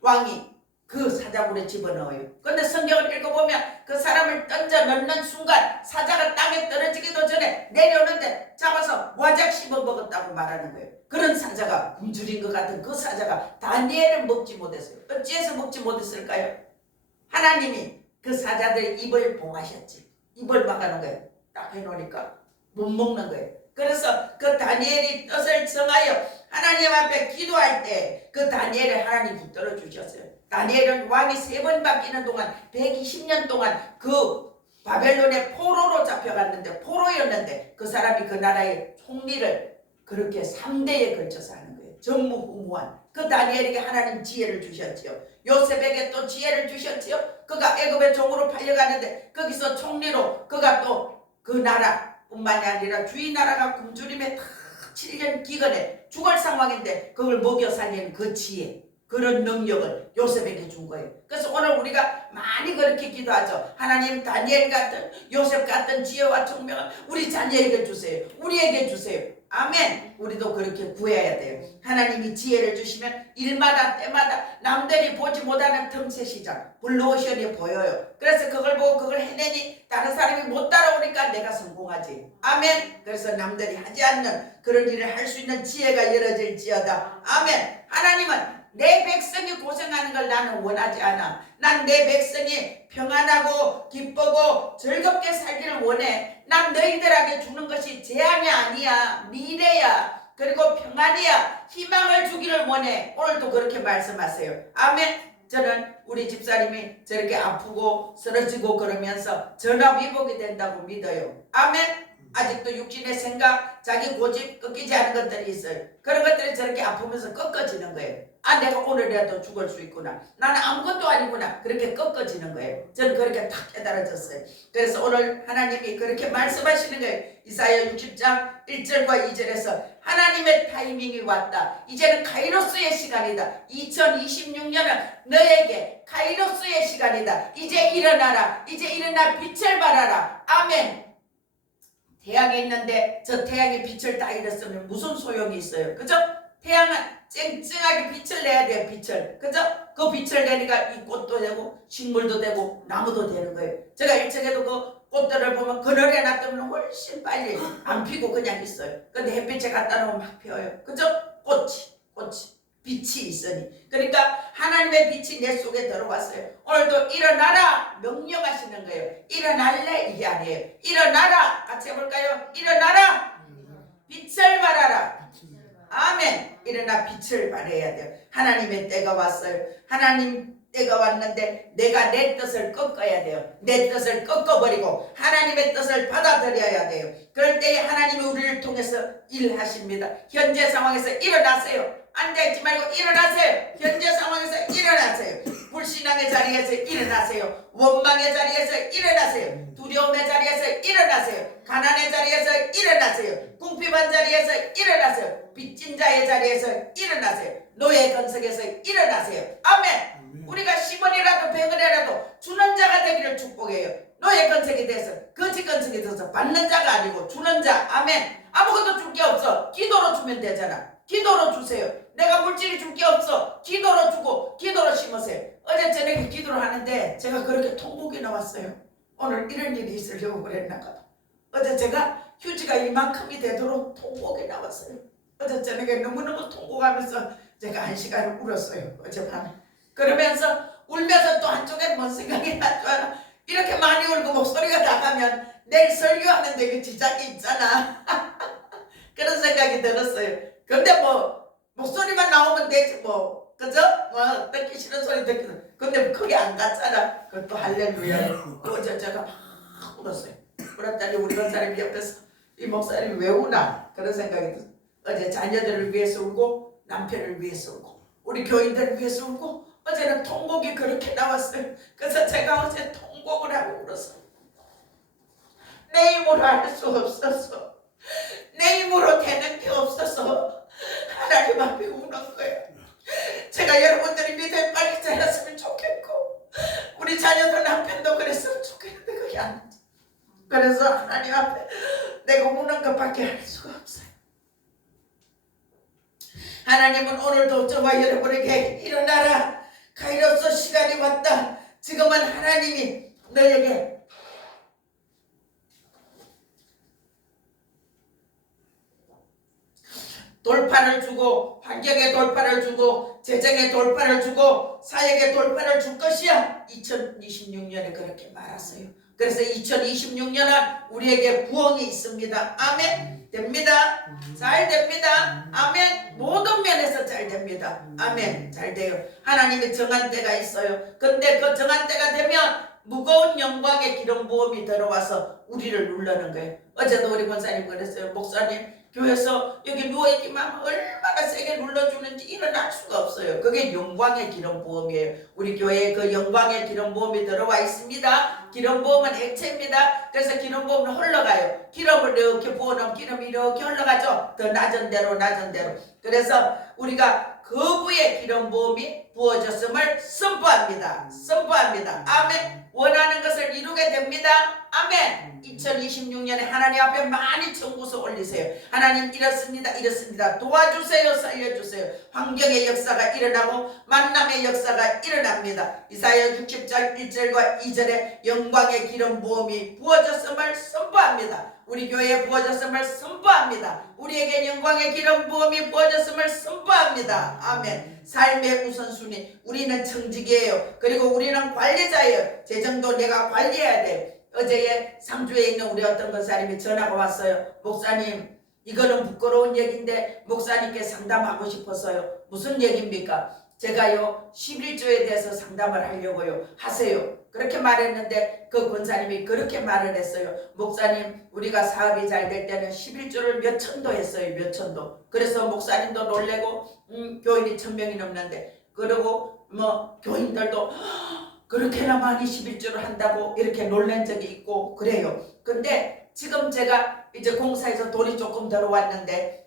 왕이 그 사자굴에 집어넣어요. 근데 성경을 읽어보면 그 사람을 던져 넣는 순간 사자가 땅에 떨어지기도 전에 내려오는데 잡아서 와작 씹어 먹었다고 말하는 거예요. 그런 사자가, 굶주린 것 같은 그 사자가 다니엘을 먹지 못했어요. 어찌해서 먹지 못했을까요? 하나님이 그 사자들의 입을 봉하셨지. 입을 막아놓은 거예요. 딱 해놓으니까 못 먹는 거예요. 그래서 그 다니엘이 뜻을 정하여 하나님 앞에 기도할 때 그 다니엘을 하나님 붙들어 주셨어요. 다니엘은 왕이 3번 바뀌는 동안 120년 동안 그 바벨론의 포로로 잡혀갔는데, 포로였는데 그 사람이 그 나라의 총리를 그렇게 3대에 걸쳐서 하는 거예요. 전무후무한 그 다니엘에게 하나님 지혜를 주셨지요. 요셉에게 또 지혜를 주셨지요. 그가 애굽의 종으로 팔려가는데 거기서 총리로 그가 또 그 나라뿐만이 아니라 주위 나라가 굶주림에 다 7년 기근에 죽을 상황인데 그걸 먹여 살리는 그 지혜, 그런 능력을 요셉에게 준 거예요. 그래서 오늘 우리가 많이 그렇게 기도하죠. 하나님, 다니엘 같은, 요셉 같은 지혜와 총명을 우리 자녀에게 주세요. 우리에게 주세요. 아멘. 우리도 그렇게 구해야 돼요. 하나님이 지혜를 주시면 일마다 때마다 남들이 보지 못하는 틈새 시장, 블루오션이 보여요. 그래서 그걸 보고 그걸 해내니 다른 사람이 못 따라오니까 내가 성공하지. 아멘. 그래서 남들이 하지 않는 그런 일을 할 수 있는 지혜가 열어질지어다. 아멘. 하나님은 내 백성이 고생하는 걸 나는 원하지 않아. 난 내 백성이 평안하고 기쁘고 즐겁게 살기를 원해. 난 너희들에게 주는 것이 재앙이 아니야, 미래야, 그리고 평안이야, 희망을 주기를 원해. 오늘도 그렇게 말씀하세요. 아멘. 저는 우리 집사님이 저렇게 아프고 쓰러지고 그러면서 전화위복이 된다고 믿어요. 아멘. 아직도 육신의 생각, 자기 고집 꺾이지 않은 것들이 있어요. 그런 것들이 저렇게 아프면서 꺾어지는 거예요. 아, 내가 오늘이라도 죽을 수 있구나. 나는 아무것도 아니구나. 그렇게 꺾어지는 거예요. 저는 그렇게 탁 깨달아졌어요. 그래서 오늘 하나님이 그렇게 말씀하시는 거예요. 이사야 60장 1절과 2절에서 하나님의 타이밍이 왔다. 이제는 카이로스의 시간이다. 2026년은 너에게 카이로스의 시간이다. 이제 일어나라. 이제 일어나 빛을 발하라. 아멘. 태양이 있는데 저 태양이 빛을 다 잃었으면 무슨 소용이 있어요? 그죠? 태양은 쨍쨍하게 빛을 내야 돼요. 빛을. 그죠? 그 빛을 내니까 이 꽃도 되고 식물도 되고 나무도 되는 거예요. 제가 일찍에도 그 꽃들을 보면 그늘에 놔두면 훨씬 빨리 안 피고 그냥 있어요. 근데 햇빛에 갖다 놓으면 막 피어요. 그죠? 꽃이 빛이 있으니. 그러니까 하나님의 빛이 내 속에 들어왔어요. 오늘도 일어나라 명령하시는 거예요. 일어날래 이게 아니에요. 일어나라. 같이 해볼까요? 일어나라. 빛을 발하라. 아멘. 일어나 빛을 발해야 돼요. 하나님의 때가 왔어요. 하나님 때가 왔는데 내가 내 뜻을 꺾어야 돼요. 내 뜻을 꺾어버리고 하나님의 뜻을 받아들여야 돼요. 그럴 때 하나님이 우리를 통해서 일하십니다. 현재 상황에서 일어나세요. 앉아있지 말고 일어나세요. 현재 상황에서 일어나세요. 불신앙의 자리에서 일어나세요. 원망의 자리에서 일어나세요. 두려움의 자리에서 일어나세요. 가난의 자리에서 일어나세요. 궁핍한 자리에서 일어나세요. 빚진 자의 자리에서 일어나세요. 노예 건석에서 일어나세요. 아멘. 우리가 10원이라도 100원이라도 주는 자가 되기를 축복해요. 노예 건석이 돼서 거지 건석이 돼서 받는 자가 아니고 주는 자. 아멘. 아무것도 줄 게 없어. 기도로 주면 되잖아. 기도로 주세요. 내가 물질이 줄 게 없어. 기도로 주고 기도로 심으세요. 어제 저녁에 기도를 하는데 제가 그렇게 통곡이 나왔어요. 오늘 이런 일이 있으려고 그랬나 봐. 어제 제가 휴지가 이만큼이 되도록 통곡이 나왔어요. 어제 저녁에 너무너무 통곡하면서 제가 1시간을 울었어요. 어젯밤에. 그러면서 울면서 또 한쪽에 뭔 생각이 나죠. 이렇게 많이 울고 목소리가 나가면 내일 설교하는데 그 지장이 있잖아. 그런 생각이 들었어요. 근데 뭐 목소리만 나오면 되지 뭐. 그죠? 뭐 듣기 싫은 소리 듣기는. 근데 그게 안 갔잖아. 그것도 할렐루야. 어제 제가 막 울었어요. 울었더니 우리 권사님 옆에서 이 목사님이 왜 우나? 그런 생각이 들었어요. 어제 자녀들을 위해서 울고 남편을 위해서 울고 우리 교인들을 위해서 울고 어제는 통곡이 그렇게 나왔어요. 그래서 제가 어제 통곡을 하고 울었어요. 내 힘으로 할 수 없어서, 내 힘으로 되는 게 없어서 하나님 앞에 우는 거예요. 제가 여러분들이 믿음이 빨리 자랐으면 좋겠고 우리 자녀도 남편도 그랬으면 좋겠는데 그게 안 돼. 그래서 하나님 앞에 내가 우는 것밖에 할 수가 없어요. 하나님은 오늘도 저와 여러분에게 일어나라, 가이로스 시간이 왔다. 지금은 하나님이 너에게 돌파를 주고, 환경에 돌파를 주고, 재정에 돌파를 주고, 사역에 돌파를 줄 것이야. 2026년에 그렇게 말았어요. 그래서 2026년은 우리에게 부흥이 있습니다. 아멘. 됩니다. 잘 됩니다. 아멘. 모든 면에서 잘 됩니다. 아멘. 잘 돼요. 하나님이 정한 때가 있어요. 근데 그 정한 때가 되면 무거운 영광의 기름부음이 들어와서 우리를 누르는 거예요. 어제도 우리 권사님 그랬어요. 목사님, 교회에서 여기 누워있기만 하면 얼마나 세게 눌러주는지 일어날 수가 없어요. 그게 영광의 기름부음이에요. 우리 교회에 그 영광의 기름부음이 들어와 있습니다. 기름부음은 액체입니다. 그래서 기름부음은 흘러가요. 기름을 이렇게 부어놓으면 기름이 이렇게 흘러가죠. 더 낮은 대로 낮은 대로. 그래서 우리가 거부의 기름부음이 부어졌음을 선포합니다. 선포합니다. 아멘. 원하는 것을 이루게 됩니다. 아멘. 2026년에 하나님 앞에 많이 청구서 올리세요. 하나님 이렇습니다. 이렇습니다. 도와주세요. 살려주세요. 환경의 역사가 일어나고 만남의 역사가 일어납니다. 이사야 60장 1절과 2절에 영광의 기름 부음이 부어졌음을 선포합니다. 우리 교회에 부어졌음을 선포합니다. 우리에게 영광의 기름 부음이 부어졌음을 선포합니다. 아멘. 삶의 우선순위, 우리는 청직이에요. 그리고 우리는 관리자예요. 재정도 내가 관리해야 돼요. 어제에 상주에 있는 우리 어떤 권사님이 전화가 왔어요. 목사님, 이거는 부끄러운 얘기인데 목사님께 상담하고 싶어서요. 무슨 얘기입니까? 제가요 11조에 대해서 상담을 하려고요. 하세요. 그렇게 말했는데 그 권사님이 그렇게 말을 했어요. 목사님, 우리가 사업이 잘 될 때는 11조를 몇 천도 했어요. 몇 천도. 그래서 목사님도 놀래고 교인이 1000명이 넘는데, 그리고 뭐 교인들도 그렇게나 많이 11조를 한다고 이렇게 놀란 적이 있고 그래요. 근데 지금 제가 이제 공사에서 돈이 조금 들어왔는데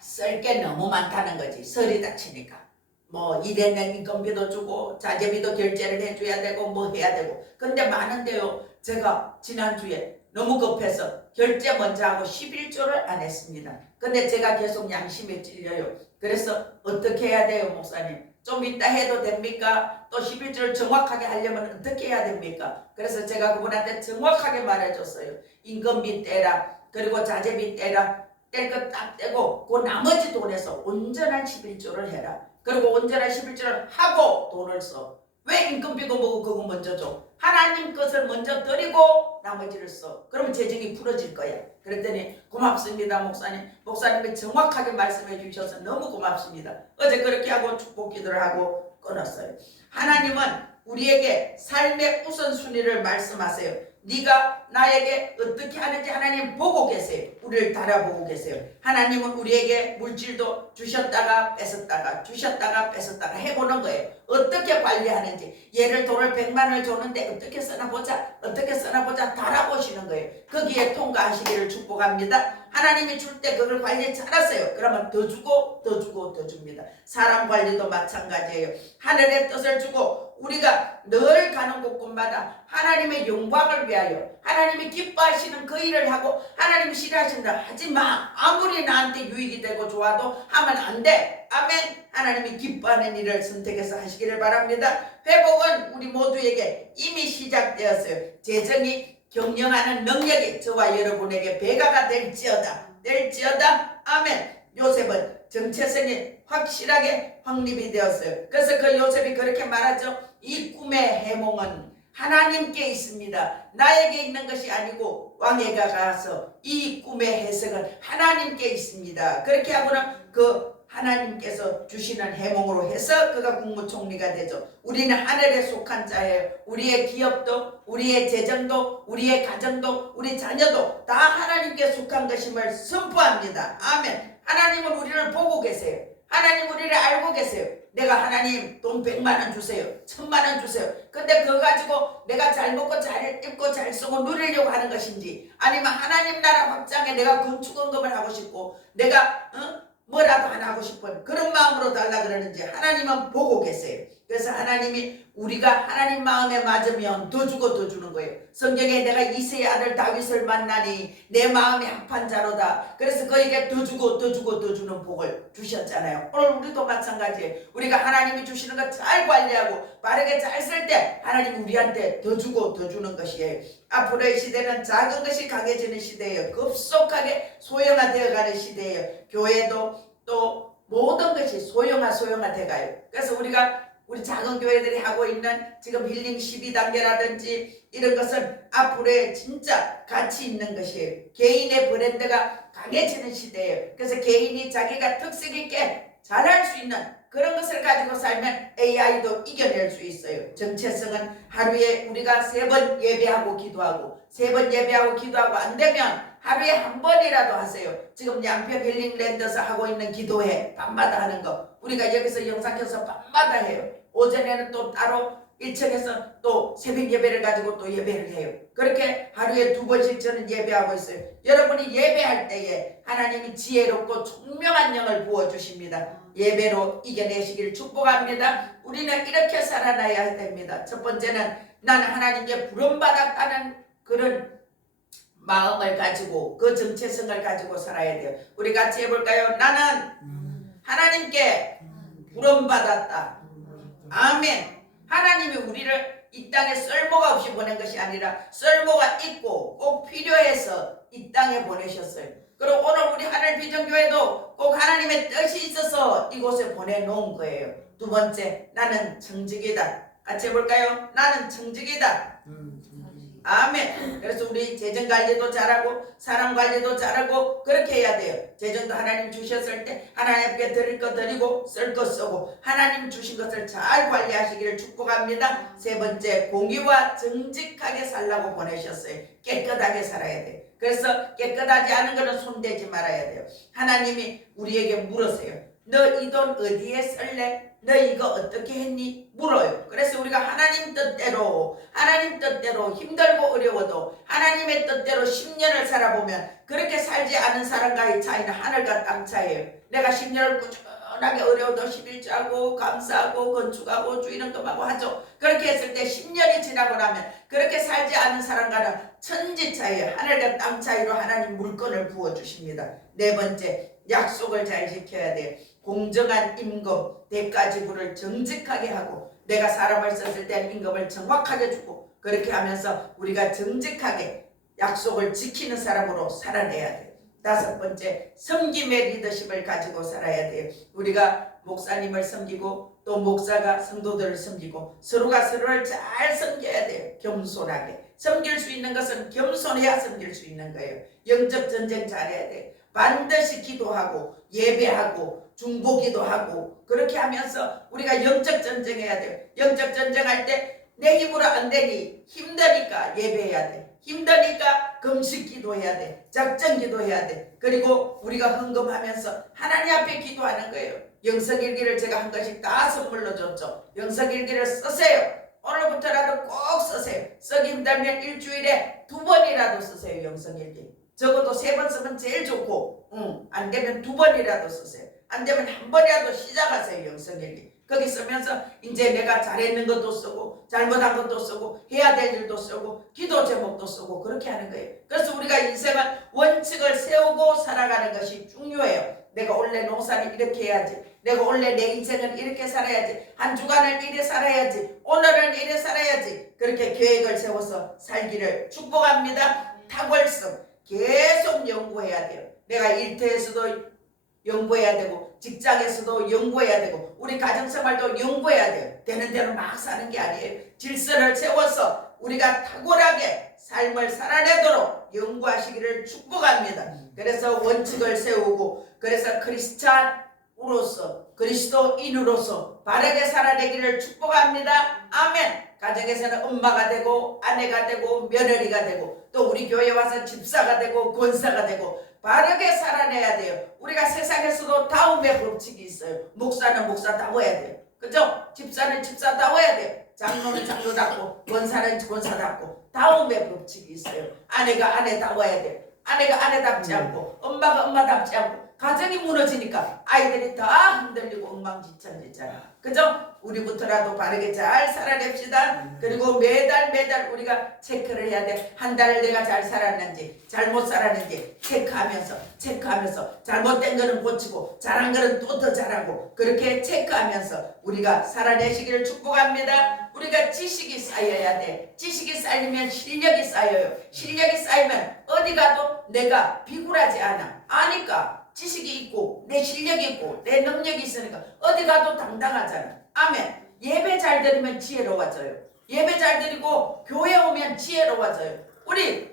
쓸 게 너무 많다는 거지. 설이 닥치니까. 뭐 일했는 인건비도 주고 자재비도 결제를 해줘야 되고 뭐 해야 되고. 근데 많은데요, 제가 지난주에 너무 급해서 결제 먼저 하고 11조를 안 했습니다. 근데 제가 계속 양심에 찔려요. 그래서 어떻게 해야 돼요, 목사님? 좀 이따 해도 됩니까? 또 11조를 정확하게 하려면 어떻게 해야 됩니까? 그래서 제가 그분한테 정확하게 말해줬어요. 인건비 떼라, 그리고 자재비 떼라. 뗄 것 딱 떼고 그 나머지 돈에서 온전한 11조를 해라. 그리고 온전한 11조를 하고 돈을 써. 왜 인건비고 뭐고 그거 먼저 줘? 하나님 것을 먼저 드리고 나머지를 써. 그러면 재정이 풀어질 거야. 그랬더니 고맙습니다, 목사님. 목사님이 정확하게 말씀해 주셔서 너무 고맙습니다. 어제 그렇게 하고 축복 기도를 하고 끊었어요. 하나님은 우리에게 삶의 우선순위를 말씀하세요. 네가 나에게 어떻게 하는지 하나님 보고 계세요. 우리를 달아보고 계세요. 하나님은 우리에게 물질도 주셨다가 뺏었다가 주셨다가 뺏었다가 해보는 거예요. 어떻게 관리하는지. 얘를 돈을 100만원을 줬는데 어떻게 써나보자, 어떻게 써나보자 달아보시는 거예요. 거기에 통과하시기를 축복합니다. 하나님이 줄 때 그걸 관리 잘하세요. 그러면 더 주고 더 주고 더 줍니다. 사람 관리도 마찬가지예요. 하늘의 뜻을 주고 우리가 늘 가는 곳곳마다 하나님의 영광을 위하여 하나님이 기뻐하시는 그 일을 하고 하나님이 싫어하신다 하지마. 아무리 나한테 유익이 되고 좋아도 하면 안 돼. 아멘. 하나님이 기뻐하는 일을 선택해서 하시기를 바랍니다. 회복은 우리 모두에게 이미 시작되었어요. 재정이 경영하는 능력이 저와 여러분에게 배가가 될지어다. 아멘. 요셉은 정체성이 확실하게 확립이 되었어요. 그래서 그 요셉이 그렇게 말하죠. 이 꿈의 해몽은 하나님께 있습니다. 나에게 있는 것이 아니고 왕에게 가서 이 꿈의 해석은 하나님께 있습니다. 그렇게 하고는 그 하나님께서 주시는 해몽으로 해서 그가 국무총리가 되죠. 우리는 하늘에 속한 자예요. 우리의 기업도, 우리의 재정도, 우리의 가정도, 우리 자녀도 다 하나님께 속한 것임을 선포합니다. 아멘. 하나님은 우리를 보고 계세요. 하나님 우리를 알고 계세요. 내가 하나님 돈 100만원 주세요, 1000만원 주세요. 근데 그거 가지고 내가 잘 먹고 잘 입고 잘 쓰고 누리려고 하는 것인지, 아니면 하나님 나라 확장에 내가 건축헌금을 하고 싶고 내가 뭐라도 하나 하고 싶은 그런 마음으로 달라 그러는지 하나님은 보고 계세요. 그래서 하나님이 우리가 하나님 마음에 맞으면 더 주고 더 주는 거예요. 성경에 내가 이새의 아들 다윗을 만나니 내 마음이 합한 자로다. 그래서 그에게 더 주고 더 주고 더 주는 복을 주셨잖아요. 오늘 우리도 마찬가지예요. 우리가 하나님이 주시는 거 잘 관리하고 바르게 잘 쓸 때 하나님 우리한테 더 주고 더 주는 것이에요. 앞으로의 시대는 작은 것이 강해지는 시대예요. 급속하게 소형화되어가는 시대예요. 교회도 또 모든 것이 소형화돼가요. 그래서 우리 작은 교회들이 하고 있는 지금 힐링 12단계라든지 이런 것은 앞으로의 진짜 가치 있는 것이에요. 개인의 브랜드가 강해지는 시대예요. 그래서 개인이 자기가 특색 있게 잘할 수 있는 그런 것을 가지고 살면 AI도 이겨낼 수 있어요. 정체성은 하루에 우리가 3번 예배하고 기도하고 3번 예배하고 기도하고 안 되면 하루에 한 번이라도 하세요. 지금 양평 힐링랜드에서 하고 있는 기도회 밤마다 하는 거 우리가 여기서 영상 켜서 밤마다 해요. 오전에는 또 따로 1층에서 또 새벽 예배를 가지고 또 예배를 해요. 그렇게 하루에 2번씩 저는 예배하고 있어요. 여러분이 예배할 때에 하나님이 지혜롭고 총명한 영을 부어주십니다. 예배로 이겨내시길 축복합니다. 우리는 이렇게 살아나야 됩니다. 첫 번째는 나는 하나님께 부름받았다는 그런 마음을 가지고 그 정체성을 가지고 살아야 돼요. 우리 같이 해볼까요? 나는 하나님께 부름받았다. 아멘. 하나님이 우리를 이 땅에 쓸모가 없이 보낸 것이 아니라 쓸모가 있고 꼭 필요해서 이 땅에 보내셨어요. 그리고 오늘 우리 하늘 비전교회도 꼭 하나님의 뜻이 있어서 이곳에 보내놓은 거예요. 두 번째, 나는 청직이다. 같이 해볼까요? 나는 청직이다. 아멘. 그래서 우리 재정관리도 잘하고 사랑관리도 잘하고 그렇게 해야 돼요. 재정도 하나님 주셨을 때 하나님께 드릴 거 드리고 쓸 거 쓰고 하나님 주신 것을 잘 관리하시기를 축복합니다. 세 번째, 공의와 정직하게 살라고 보내셨어요. 깨끗하게 살아야 돼요. 그래서 깨끗하지 않은 것은 손대지 말아야 돼요. 하나님이 우리에게 물으세요. 너 이 돈 어디에 쓸래? 너 이거 어떻게 했니? 물어요. 그래서 우리가 하나님 뜻대로 힘들고 어려워도 하나님의 뜻대로 10년을 살아보면 그렇게 살지 않은 사람과의 차이는 하늘과 땅 차이예요. 내가 10년을 꾸준하게 어려워도 11조하고 감사하고 건축하고 주이는 것하고 하죠. 그렇게 했을 때 10년이 지나고 나면 그렇게 살지 않은 사람과는 천지 차이예요. 하늘과 땅 차이로 하나님 물건을 부어주십니다. 네 번째, 약속을 잘 지켜야 돼요. 공정한 임금, 대가 지불을 정직하게 하고 내가 사람을 썼을 때는 임금을 정확하게 주고 그렇게 하면서 우리가 정직하게 약속을 지키는 사람으로 살아내야 돼요. 다섯 번째, 섬김의 리더십을 가지고 살아야 돼요. 우리가 목사님을 섬기고 또 목사가 성도들을 섬기고 서로가 서로를 잘 섬겨야 돼요. 겸손하게. 섬길 수 있는 것은 겸손해야 섬길 수 있는 거예요. 영적 전쟁 잘해야 돼요. 반드시 기도하고 예배하고 중보기도 하고 그렇게 하면서 우리가 영적 전쟁해야 돼요. 영적 전쟁할 때 내 힘으로 안 되니 힘드니까 예배해야 돼. 힘드니까 금식 기도해야 돼. 작정 기도해야 돼. 그리고 우리가 헌금하면서 하나님 앞에 기도하는 거예요. 영성일기를 제가 한 권씩 다 선물로 줬죠. 영성일기를 쓰세요. 오늘부터라도 꼭 쓰세요. 쓰기 힘들면 일주일에 2번이라도 쓰세요. 영성일기. 적어도 3번 쓰면 제일 좋고 안 되면 2번이라도 쓰세요. 안 되면 한 번이라도 시작하세요. 영성일기. 거기 쓰면서 이제 내가 잘했는 것도 쓰고 잘못한 것도 쓰고 해야 될 일도 쓰고 기도 제목도 쓰고 그렇게 하는 거예요. 그래서 우리가 인생은 원칙을 세우고 살아가는 것이 중요해요. 내가 원래 농사를 이렇게 해야지. 내가 원래 내 인생은 이렇게 살아야지. 한 주간을 이래 살아야지. 오늘은 이래 살아야지. 그렇게 계획을 세워서 살기를 축복합니다. 탁월성 계속 연구해야 돼요. 내가 일터에서도 연구해야 되고 직장에서도 연구해야 되고 우리 가정생활도 연구해야 돼요. 되는 대로 막 사는 게 아니에요. 질서를 세워서 우리가 탁월하게 삶을 살아내도록 연구하시기를 축복합니다. 그래서 원칙을 세우고 그래서 크리스찬으로서 그리스도인으로서 바르게 살아내기를 축복합니다. 아멘. 가정에서는 엄마가 되고 아내가 되고 며느리가 되고 또 우리 교회 와서 집사가 되고 권사가 되고 바르게 살아내야 돼요. 우리가 세상에서도 다움의 법칙이 있어요. 목사는 목사다워야 돼요. 그죠? 집사는 집사다워야 돼요. 장로는 장로답고 권사는 권사답고 다움의 법칙이 있어요. 아내가 아내다워야 돼요. 아내가 아내답지 않고 엄마가 엄마답지 않고 가정이 무너지니까 아이들이 다 흔들리고 엉망진창이잖아. 그죠? 우리부터라도 바르게 잘 살아냅시다. 그리고 매달 우리가 체크를 해야 돼. 한 달을 내가 잘 살았는지 잘못 살았는지 체크하면서 잘못된 거는 고치고 잘한 거는 또 더 잘하고 그렇게 체크하면서 우리가 살아내시기를 축복합니다. 우리가 지식이 쌓여야 돼. 지식이 쌓이면 실력이 쌓여요. 실력이 쌓이면 어디 가도 내가 비굴하지 않아. 아니까 지식이 있고 내 실력이 있고 내 능력이 있으니까 어디 가도 당당하잖아. 아멘. 예배 잘 드리면 지혜로워져요. 예배 잘 드리고 교회 오면 지혜로워져요. 우리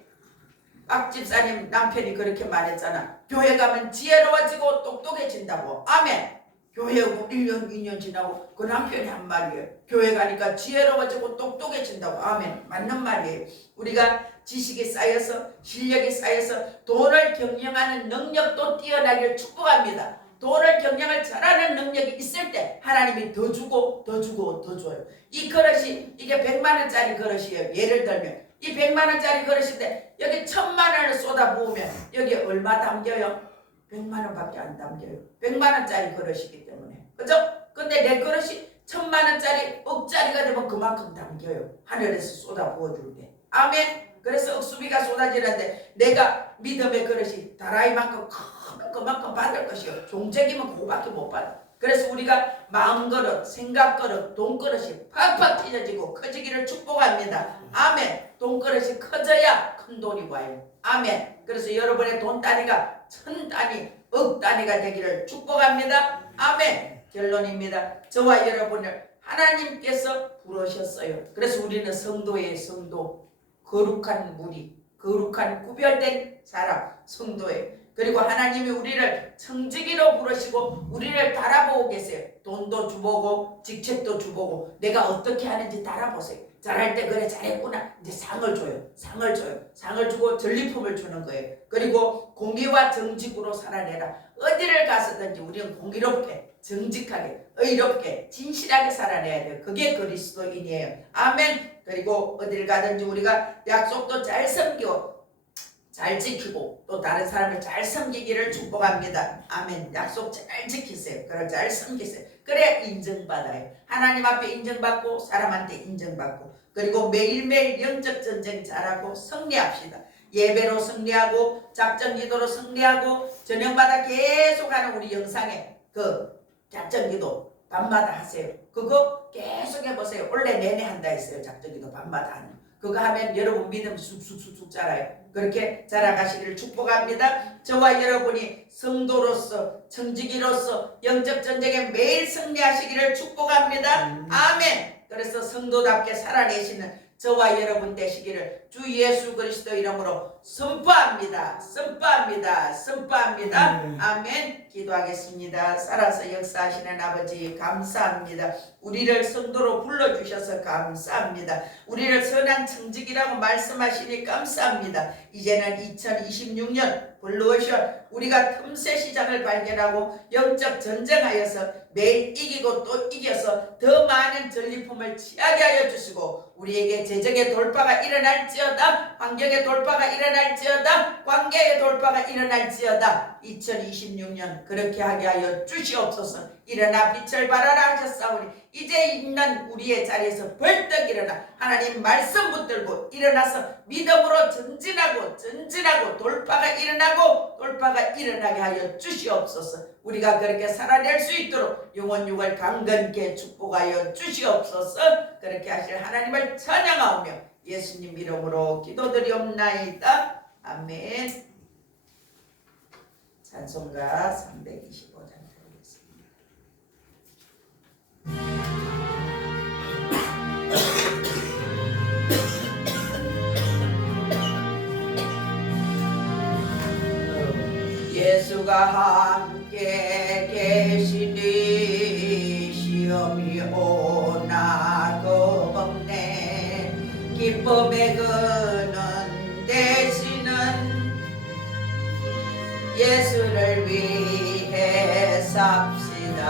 박 집사님 남편이 그렇게 말했잖아. 교회 가면 지혜로워지고 똑똑해진다고. 아멘. 교회 오고 1년 2년 지나고 그 남편이 한 말이에요. 교회 가니까 지혜로워지고 똑똑해진다고. 아멘. 맞는 말이에요. 우리가 지식이 쌓여서 실력이 쌓여서 돈을 경영하는 능력도 뛰어나길 축복합니다. 돈을 경영을 잘하는 능력이 있을 때 하나님이 더 주고 더 주고 더 줘요. 이 그릇이 이게 100만원짜리 그릇이에요. 예를 들면 이 100만원짜리 그릇인데 여기 1000만원을 쏟아 부으면 여기 얼마 담겨요? 100만원밖에 안 담겨요. 100만원짜리 그릇이기 때문에. 그죠? 근데 내 그릇이 1000만원짜리 억짜리가 되면 그만큼 담겨요. 하늘에서 쏟아 부어줄 때. 아멘. 그래서 억수비가 쏟아지는데 내가 믿음의 그릇이 다라이만큼 크면 그만큼 받을 것이요. 종책이면 그거밖에 못 받아. 그래서 우리가 마음 그릇, 생각 그릇, 돈 그릇이 팍팍 찢어지고 커지기를 축복합니다. 아멘. 돈 그릇이 커져야 큰 돈이 와요. 아멘. 그래서 여러분의 돈 단위가 1000단위, 억 단위가 되기를 축복합니다. 아멘. 결론입니다. 저와 여러분을 하나님께서 부르셨어요. 그래서 우리는 성도예요. 성도. 거룩한 무리, 거룩한 구별된 사람, 성도예요. 그리고 하나님이 우리를 청지기로 부르시고 우리를 달아보고 계세요. 돈도 주보고 직책도 주보고 내가 어떻게 하는지 달아보세요. 잘할 때 그래 잘했구나. 이제 상을 줘요. 상을 주고 전리품을 주는 거예요. 그리고 공의와 정직으로 살아내라. 어디를 가서든지 우리는 공의롭게 정직하게 의롭게 진실하게 살아내야 돼요. 그게 그리스도인이에요. 아멘. 그리고 어딜 가든지 우리가 약속도 잘 섬기고 잘 지키고 또 다른 사람을 잘 섬기기를 축복합니다. 아멘. 약속 잘 지키세요. 그걸 잘 섬기세요. 그래 인정받아요. 하나님 앞에 인정받고 사람한테 인정받고 그리고 매일매일 영적 전쟁 잘하고 승리합시다. 예배로 승리하고 작전 기도로 승리하고 저녁마다 계속하는 우리 영상에 그 작전 기도 밤마다 하세요. 그거 계속 해보세요. 원래 내내 한다 했어요. 작전 기도 밤마다 하는 그거 하면 여러분 믿음 쑥쑥쑥쑥 자라요. 그렇게 자라가시기를 축복합니다. 저와 여러분이 성도로서 청지기로서 영적 전쟁에 매일 승리하시기를 축복합니다. 아멘. 그래서 성도답게 살아내시는 저와 여러분 되시기를 주 예수 그리스도 이름으로 선포합니다. 아멘. 기도하겠습니다. 살아서 역사하시는 아버지 감사합니다. 우리를 성도로 불러주셔서 감사합니다. 우리를 선한 청지기라고 말씀하시니 감사합니다. 이제는 2026년 블루오션 우리가 틈새 시장을 발견하고 영적 전쟁하여서 매일 이기고 또 이겨서 더 많은 전리품을 취하게 하여 주시고 우리에게 재정의 돌파가 일어날지어다. 환경의 돌파가 일어날지어다. 관계의 돌파가 일어날지어다. 2026년 그렇게 하게 하여 주시옵소서. 일어나 빛을 발하라 하셨사오니 이제 있는 우리의 자리에서 벌떡 일어나 하나님 말씀 붙들고 일어나서 믿음으로 전진하고 돌파가 일어나게 하여 주시옵소서. 우리가 그렇게 살아낼 수 있도록 영혼 육을 강건케 축복하여 주시옵소서. 그렇게 하실 하나님을 찬양하오며 예수님 이름으로 기도드리옵나이다. 아멘. 찬송가 325장 드리겠습니다. 예수가 함께 계시니 시험이 오나 겁없네. 기쁨의 근원 되시는 예수를 위해 삽시다.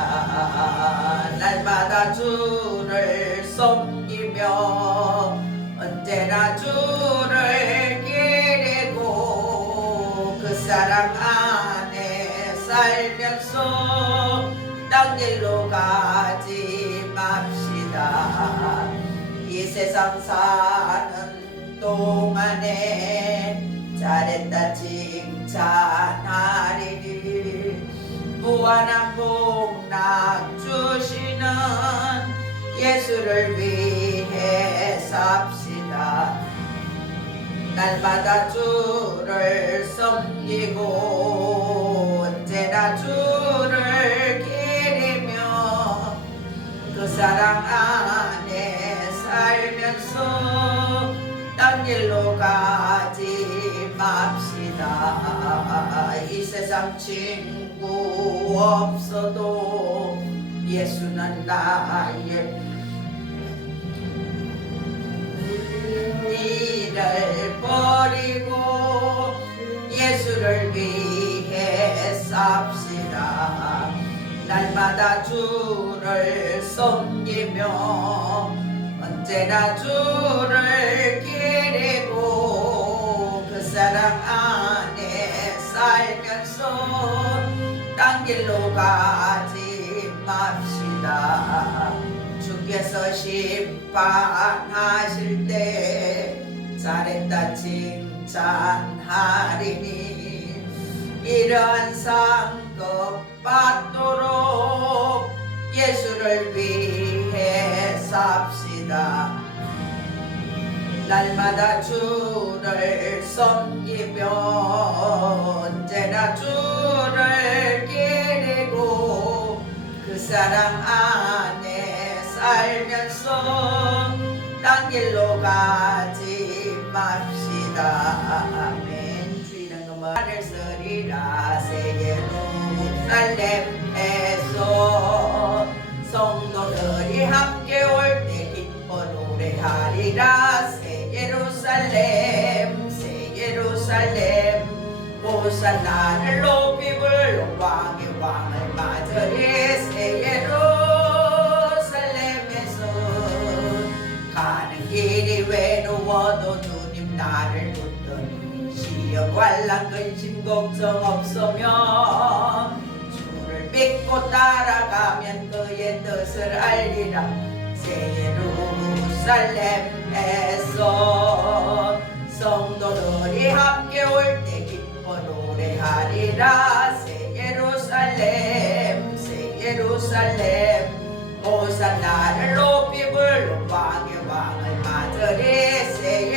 날마다 주를 섬기며 언제나 주를 기리고 그 사랑 안에 살 길로 가지 맙시다. 이 세상 사는 동안에 잘했다 칭찬하리니 무한한 복락 주시는 예수를 위해 삽시다. 날마다 주를 섬기고 언제나 주를 기리며 그 사랑 안에 살면서 딴 길로 가지 맙시다. 이 세상 친구 없어도 예수는 나의 일을 버리고 예수를 위해 삽시다. 날마다 주를 섬기며 언제나 주를 기리고 그 사랑 안에 살면서 딴 길로 가지 맙시다. 주께서 심판하실 때 잘했다 칭찬하리니 이러한 상급 받도록 예수를 위해 삽시다. 날마다 주를 섬기며 언제나 주를 기리고 그 사랑 안에 살면서 딴 길로 가지 맙시다. 아멘. 주 이름은 하늘 서리라. 새 예루살렘에서 성도들이 함께 올 때 기뻐 노래하리라. 새 예루살렘 새 예루살렘 호산나를 높이 불러 왕의 왕을 맞으리. 새 예루살렘에서 가는 길이 외로워도 주님 나를 붙더니 시험 관람 근심 걱정 없으며 주를 믿고 따라가면 그의 뜻을 알리라. 새 예루살렘에서 성도들이 함께 올 때 기뻐 노래하리라. 새 예루살렘 새 예루살렘 호산나를 높이 불러 왕의 왕을 맞으리. 새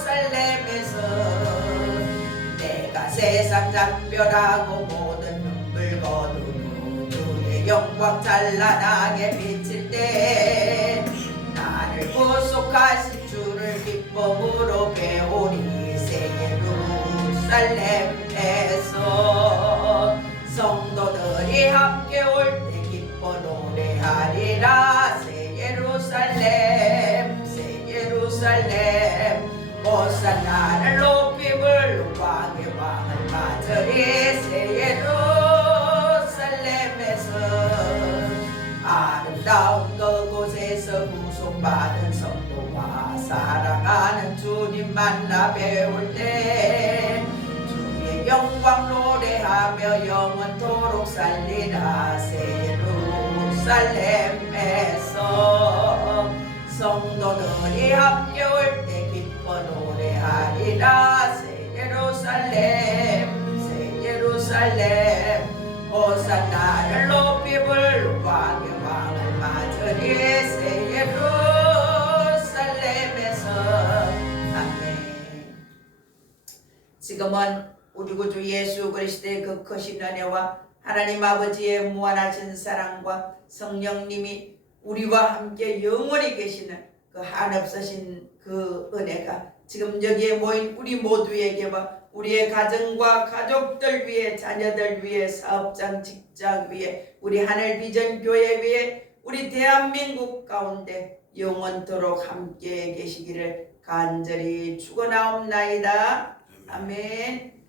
예루살렘에서 내가 세상 작별하고 모든 눈물 거두고 주의 영광 찬란하게 비칠 때 나를 구속하신 주를 기쁨으로 배우리. 새 예루살렘에서 성도들이 함께 올 때 기뻐 노래하리라. 새 예루살렘 새 예루살렘 호산나를 높이 불러 왕의 왕을 맞으리. 새 예루살렘에서 아름다운 그곳에서 구속받은 성도와 사랑하는 주님 만나 배울 때 주의 영광 노래하며 영원토록 살리라. 새 예루살렘에서 성도들이 함께 올 때 기뻐 노래하리라. 새 예루살렘 새 예루살렘 호산나를 높이 불러 왕의 왕을 맞으리. 새 예루살렘에서 아멘. 지금은 우리 구주 예수 그리스도의 그 크신 은혜와 하나님 아버지의 무한하신 사랑과 성령님이 우리와 함께 영원히 계시는 그 한없으신 그 은혜가 지금 여기에 모인 우리 모두에게와 우리의 가정과 가족들 위해 자녀들 위해 사업장 직장 위에 우리 하늘비전 교회 위에 우리 대한민국 가운데 영원토록 함께 계시기를 간절히 축원하옵나이다. 아멘.